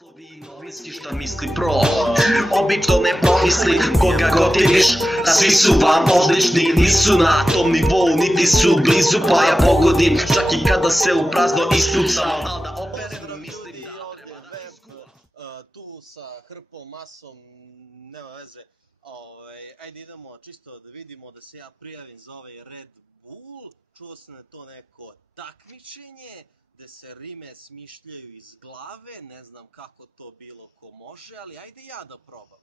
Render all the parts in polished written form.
Naslovi novinski šta misli pro. Obično ne promisli koga god vidiš. Svi su vam odlični, nisu na tom nivou, niti su blizu, pa ja pogodim čak i kada se u prazno istucam. Al da operem mislim da treba da iskuvam. Tu sa hrpom, masom, nema veze. Ajde idemo čisto da vidimo da se ja prijavim za ovaj Red Bull. Čuo sam da to neko takmičenje gde se rime smišljaju iz glave, ne znam kako to bilo ko može, ali ajde ja da probam.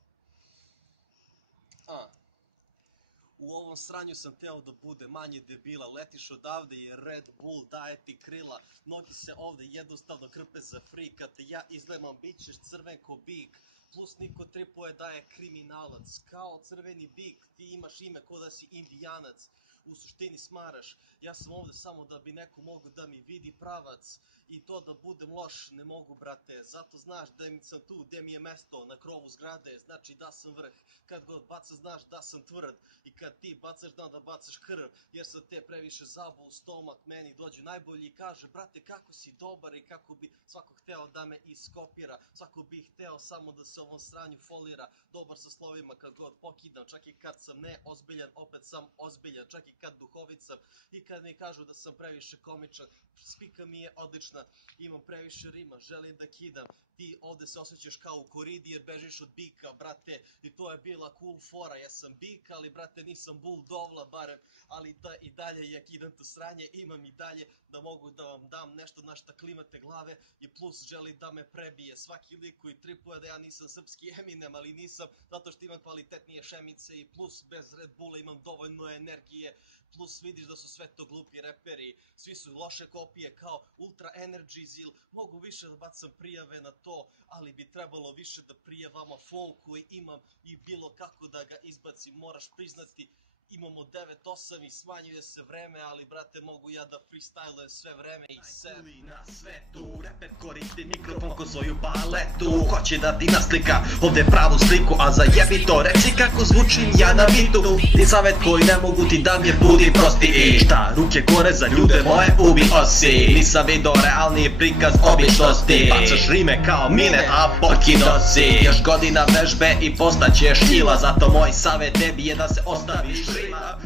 U ovom sranju sam teo da bude manje debila, letiš odavde i Red Bull daje ti krila, mnogi se ovde jednostavno krpe za free, kad te ja izgledam bit ćeš crven ko bik, plus niko tripuje da je kriminalac, kao crveni bik, ti imaš ime ko da si indijanac, u suštini smaraš, ja sam ovde samo da bi neko mogu da mi vidi pravac, i to da budem loš ne mogu brate, zato znaš da mi sam tu gde mi je mesto, na krovu zgrade, znači da sam vrh, kad god bacaš znaš da sam tvrd, i kad ti bacaš znam da bacaš krv, jer sam te previše zabao u stomak, meni dođu najbolji i kaže brate kako si dobar i kako bi svako hteo da me iskopira, svako bi hteo samo da se ovom sranju folira, dobar sa slovima kad god pokidam, čak i kad sam neozbiljan, opet sam ozbiljan, čak i kad duhovit sam i kad mi kažu da sam previše komičan, spika mi je odlična, imam previše rima, želim da kidam, ti ovde se osjećaš kao u koridi jer bežiš od bika, brate, i to je bila cool fora, ja sam bik, ali brate nisam bull dovla barem, ali da i dalje ja kidam to sranje, imam i dalje da mogu da vam dam nešto na šta klimate glave i plus želi da me prebije, svaki lik koji tripuje da ja nisam srpski Eminem, ali nisam, zato što imam kvalitetnije šemice i plus bez Red Bulla imam dovoljno energije, plus vidiš da su sve to glupi reperi, svi su loše kopije kao Ultra Energizil, mogu više da bacam prijave na to, ali bi trebalo više da prijavama flow koji imam i bilo kako da ga izbacim, moraš priznati, imamo 9-8 i smanjuje se vreme, ali brate mogu ja da freestylujem sve vreme i sve. Najcooliji na svetu, reper koristi mikrofon ko svoju paletu, hoće da ti naslika ovde pravu sliku, a zajebi to, reci kako zvučim ja na bitu, ti savjet koji ne mogu ti da mi je budi prosti i šta, ruke gore za ljude moje ubi osi, nisam vidio realniji prikaz običnosti, bacaš rime kao mine, a pokino si, još godina vežbe i postaćeš ila, zato moj savjet tebi je da se ostaviš rima.